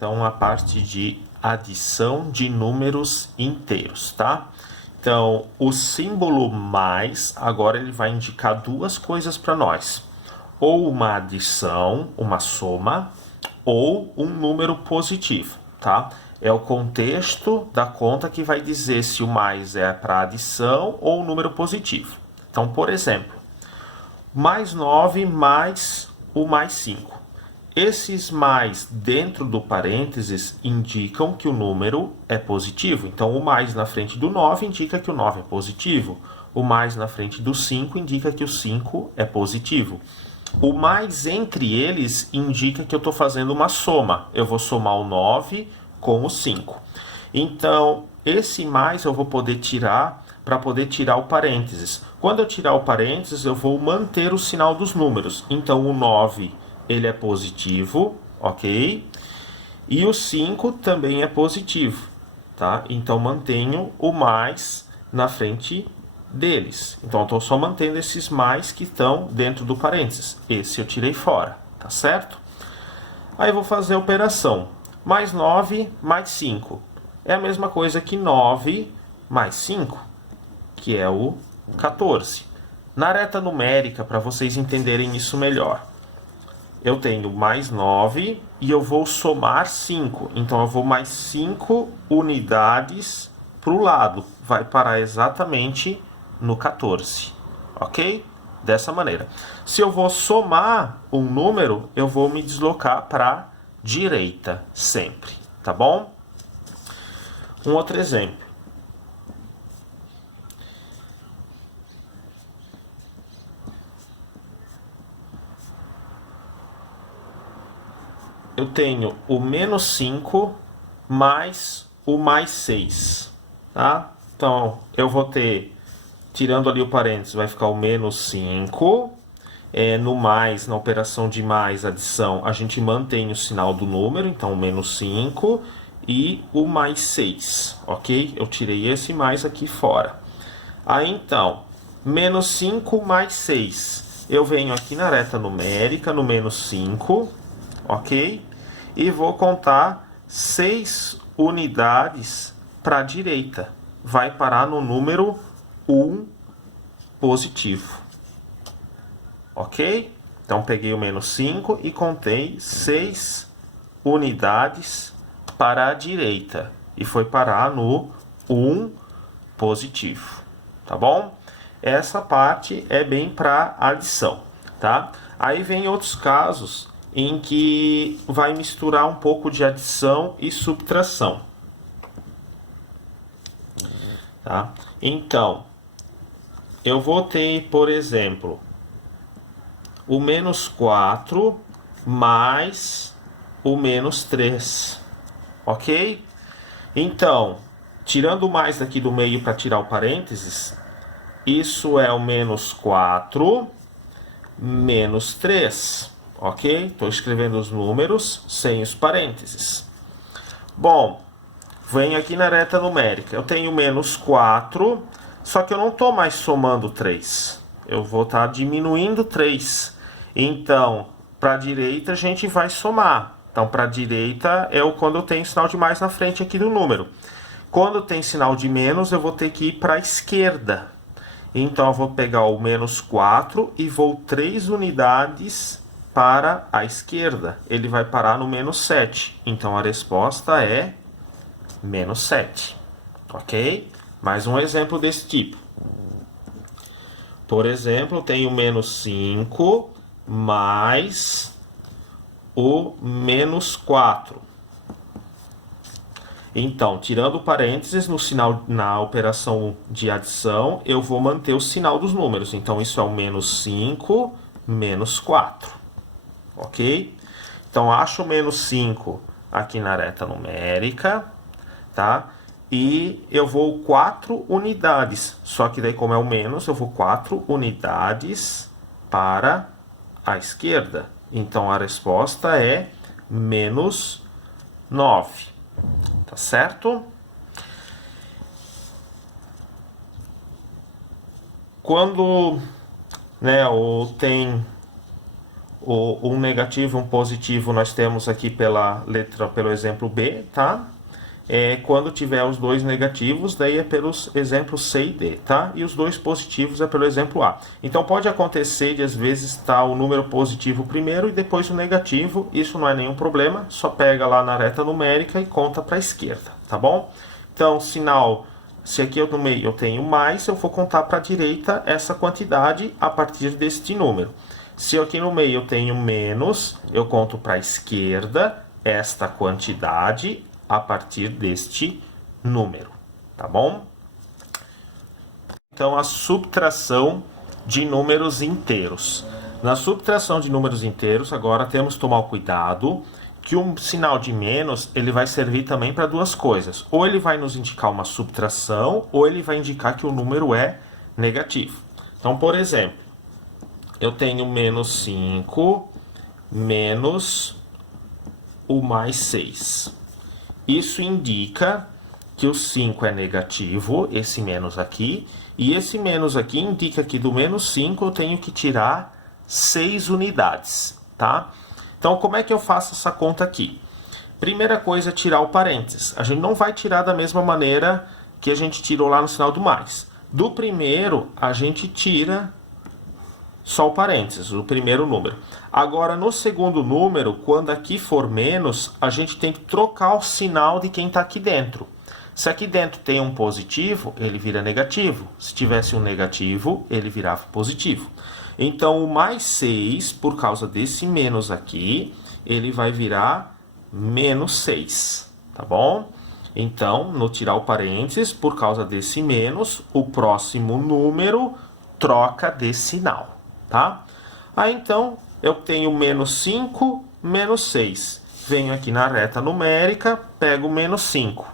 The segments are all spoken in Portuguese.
Então, a parte de adição de números inteiros, tá? Então, o símbolo mais, agora ele vai indicar duas coisas para nós. Ou uma adição, uma soma, ou um número positivo, tá? É o contexto da conta que vai dizer se o mais é para adição ou um número positivo. Então, por exemplo, mais 9 mais o mais 5. Esses mais dentro do parênteses indicam que o número é positivo. Então, o mais na frente do 9 indica que o 9 é positivo. O mais na frente do 5 indica que o 5 é positivo. O mais entre eles indica que eu estou fazendo uma soma. Eu vou somar o 9 com o 5. Então, esse mais eu vou poder tirar para poder tirar o parênteses. Quando eu tirar o parênteses, eu vou manter o sinal dos números. Então, o 9 ele é positivo, ok? E o 5 também é positivo, tá? Então, mantenho o mais na frente deles. Então, eu estou só mantendo esses mais que estão dentro do parênteses. Esse eu tirei fora, tá certo? Aí, eu vou fazer a operação. Mais 9 mais 5. É a mesma coisa que 9 mais 5, que é o 14. Na areta numérica, para vocês entenderem isso melhor, eu tenho mais 9 e eu vou somar 5. Então, eu vou mais 5 unidades para o lado. Vai parar exatamente no 14. Ok? Dessa maneira. Se eu vou somar um número, eu vou me deslocar para a direita sempre. Tá bom? Um outro exemplo. Eu tenho o menos 5 mais o mais 6, tá? Então, eu vou ter, tirando ali o parênteses, vai ficar o menos 5. No mais, na operação de mais, adição, a gente mantém o sinal do número, então o menos 5 e o mais 6, ok? Eu tirei esse mais aqui fora. Aí, então, menos 5 mais 6. Eu venho aqui na reta numérica, no menos 5, ok? E vou contar 6 unidades para a direita. Vai parar no número 1 positivo. Ok? Então, peguei o menos 5 e contei 6 unidades para a direita. E foi parar no 1 positivo. Tá bom? Essa parte é bem para adição, tá? Aí vem outros casos em que vai misturar um pouco de adição e subtração. Tá? Então, eu vou ter, por exemplo, o menos 4 mais o menos 3. Ok? Então, tirando o mais daqui do meio para tirar o parênteses, isso é o menos 4 menos 3. Ok? Estou escrevendo os números sem os parênteses. Bom, venho aqui na reta numérica. Eu tenho menos 4, só que eu não estou mais somando 3. Eu vou estar diminuindo 3. Então, para a direita a gente vai somar. Então, para a direita é quando eu tenho sinal de mais na frente aqui do número. Quando tem sinal de menos, eu vou ter que ir para a esquerda. Então, eu vou pegar o menos 4 e vou 3 unidades para a esquerda. Ele vai parar no menos 7. Então, a resposta é menos 7. Ok? Mais um exemplo desse tipo. Por exemplo, eu tenho menos 5 mais o menos 4. Então, tirando parênteses no sinal, na operação de adição, eu vou manter o sinal dos números. Então, isso é o menos 5 menos 4. Ok? Então, acho o menos 5 aqui na reta numérica, tá? E eu vou 4 unidades. Só que daí, como é o menos, eu vou 4 unidades para a esquerda. Então, a resposta é menos 9. Tá certo? Quando, né, ou tem um negativo e um positivo nós temos aqui pelo exemplo B, tá? Quando tiver os dois negativos, daí é pelos exemplos C e D, tá? E os dois positivos é pelo exemplo A. Então pode acontecer de às vezes estar o número positivo primeiro e depois o negativo, isso não é nenhum problema, só pega lá na reta numérica e conta para a esquerda, tá bom? Então, sinal, se aqui no meio eu tenho mais, eu vou contar para a direita essa quantidade a partir deste número. Se aqui no meio eu tenho menos, eu conto para a esquerda esta quantidade a partir deste número, tá bom? Então, a subtração de números inteiros. Na subtração de números inteiros, agora temos que tomar cuidado que um sinal de menos, ele vai servir também para duas coisas. Ou ele vai nos indicar uma subtração, ou ele vai indicar que o número é negativo. Então, por exemplo, eu tenho menos 5 menos o mais 6. Isso indica que o 5 é negativo, esse menos aqui, e esse menos aqui indica que do menos 5 eu tenho que tirar 6 unidades, tá? Então, como é que eu faço essa conta aqui? Primeira coisa é tirar o parênteses. A gente não vai tirar da mesma maneira que a gente tirou lá no sinal do mais. Do primeiro, a gente tira só o parênteses, o primeiro número. Agora, no segundo número, quando aqui for menos, a gente tem que trocar o sinal de quem está aqui dentro. Se aqui dentro tem um positivo, ele vira negativo. Se tivesse um negativo, ele virava positivo. Então, o mais 6, por causa desse menos aqui, ele vai virar menos 6, tá bom? Então, no tirar o parênteses, por causa desse menos, o próximo número troca de sinal, tá? Aí, então, eu tenho menos 5, menos 6. Venho aqui na reta numérica, pego menos 5.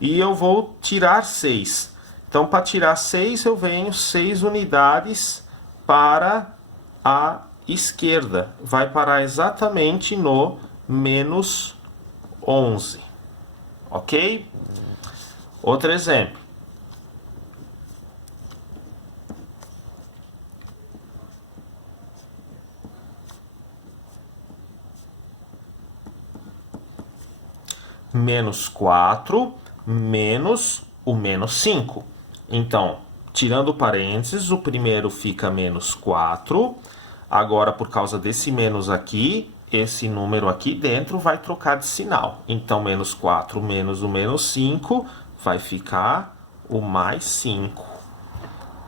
E eu vou tirar 6. Então, para tirar 6, eu venho 6 unidades para a esquerda. Vai parar exatamente no menos 11. Ok? Outro exemplo. Menos 4 menos o menos 5. Então, tirando parênteses, o primeiro fica menos 4. Agora, por causa desse menos aqui, esse número aqui dentro vai trocar de sinal. Então, menos 4 menos o menos 5 vai ficar o mais 5.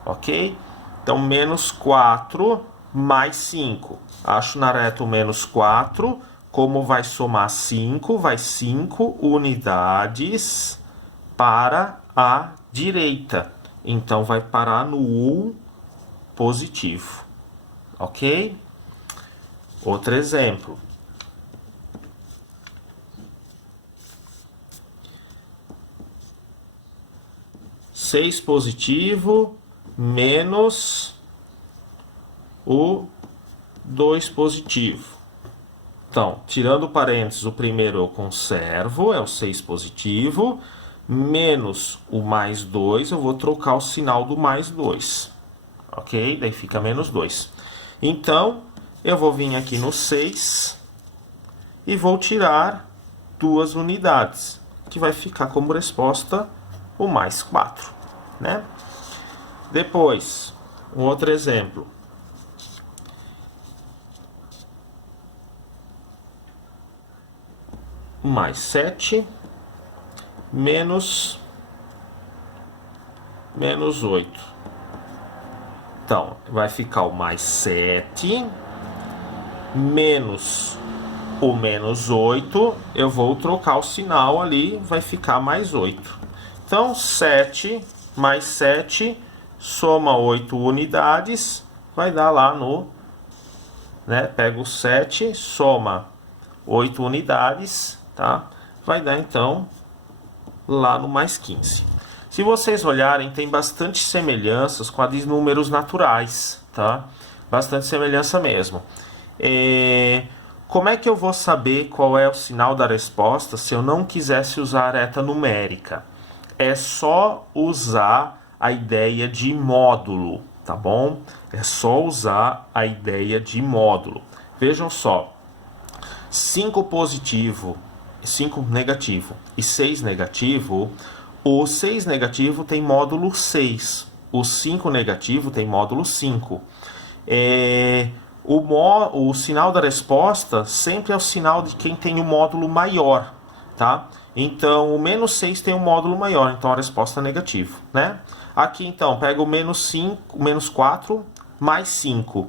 Ok? Então, menos 4 mais 5. Acho na reta o menos 4. Como vai somar 5? Vai 5 unidades para a direita. Então, vai parar no 1 positivo. Ok? Outro exemplo. Seis positivo menos o 2 positivo. Então, tirando parênteses, o primeiro eu conservo, é o 6 positivo, menos o mais 2, eu vou trocar o sinal do mais 2. Ok? Daí fica menos 2. Então, eu vou vir aqui no 6 e vou tirar 2 unidades, que vai ficar como resposta o mais 4, né? Depois, um outro exemplo. Mais 7 menos 8. Então, vai ficar o mais 7 menos o menos 8. Eu vou trocar o sinal ali, vai ficar mais 8. Então, 7 mais 7 soma 8 unidades, vai dar lá no... né? Pega o 7, soma 8 unidades, tá? Vai dar, então, lá no mais 15. Se vocês olharem, tem bastante semelhanças com a de números naturais, tá? Bastante semelhança mesmo. Como é que eu vou saber qual é o sinal da resposta se eu não quisesse usar a reta numérica? É só usar a ideia de módulo, tá bom? É só usar a ideia de módulo. Vejam só, 5 positivo, 5 negativo e 6 negativo, o 6 negativo tem módulo 6, o 5 negativo tem módulo 5. O sinal da resposta sempre é o sinal de quem tem o módulo maior, tá? Então, o menos 6 tem um módulo maior, então a resposta é negativa, né? Aqui, então, pega o menos 4 mais 5.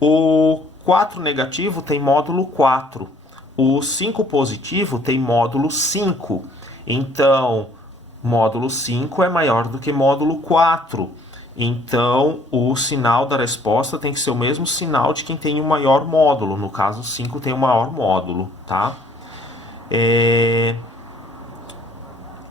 O 4 negativo tem módulo 4. O 5 positivo tem módulo 5. Então, módulo 5 é maior do que módulo 4. Então, o sinal da resposta tem que ser o mesmo sinal de quem tem o maior módulo. No caso, 5 tem o maior módulo, tá?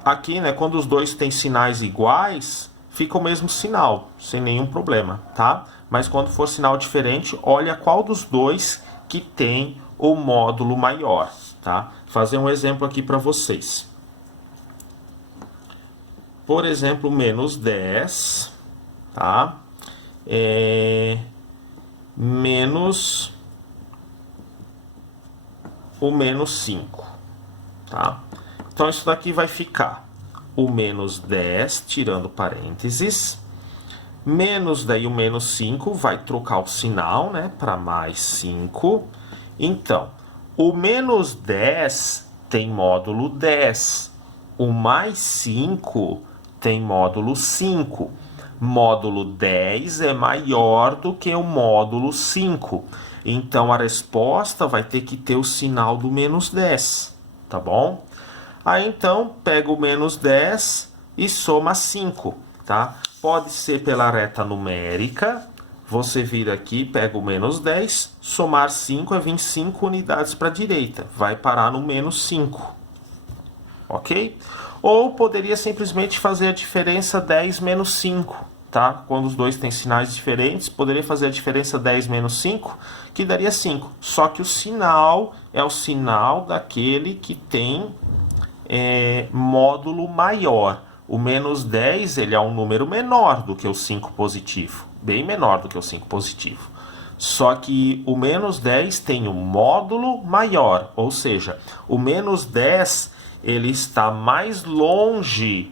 Aqui, né, quando os dois têm sinais iguais, fica o mesmo sinal, sem nenhum problema, tá? Mas quando for sinal diferente, olha qual dos dois que tem o módulo maior, tá? Vou fazer um exemplo aqui para vocês. Por exemplo, menos 10, tá? Menos o menos 5, tá? Então, isso daqui vai ficar o menos 10, tirando parênteses, menos daí o menos 5, vai trocar o sinal, né, para mais 5. Então, o menos 10 tem módulo 10, o mais 5 tem módulo 5. Módulo 10 é maior do que o módulo 5. Então, a resposta vai ter que ter o sinal do menos 10, tá bom? Aí, então, pega o menos 10 e soma 5, tá? Pode ser pela reta numérica. Você vira aqui, pega o menos 10, somar 5 é 25 unidades para a direita. Vai parar no menos 5, ok? Ou poderia simplesmente fazer a diferença 10 menos 5, tá? Quando os dois têm sinais diferentes, poderia fazer a diferença 10 menos 5, que daria 5. Só que o sinal é o sinal daquele que tem módulo maior. O menos 10 ele é um número menor do que o 5 positivo, bem menor do que o 5 positivo. Só que o menos 10 tem um módulo maior, ou seja, o menos 10 ele está mais longe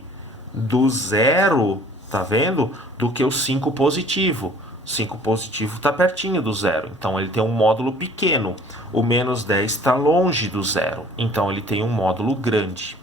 do zero, tá vendo? Do que o 5 positivo. O 5 positivo está pertinho do zero, então ele tem um módulo pequeno. O menos 10 está longe do zero, então ele tem um módulo grande.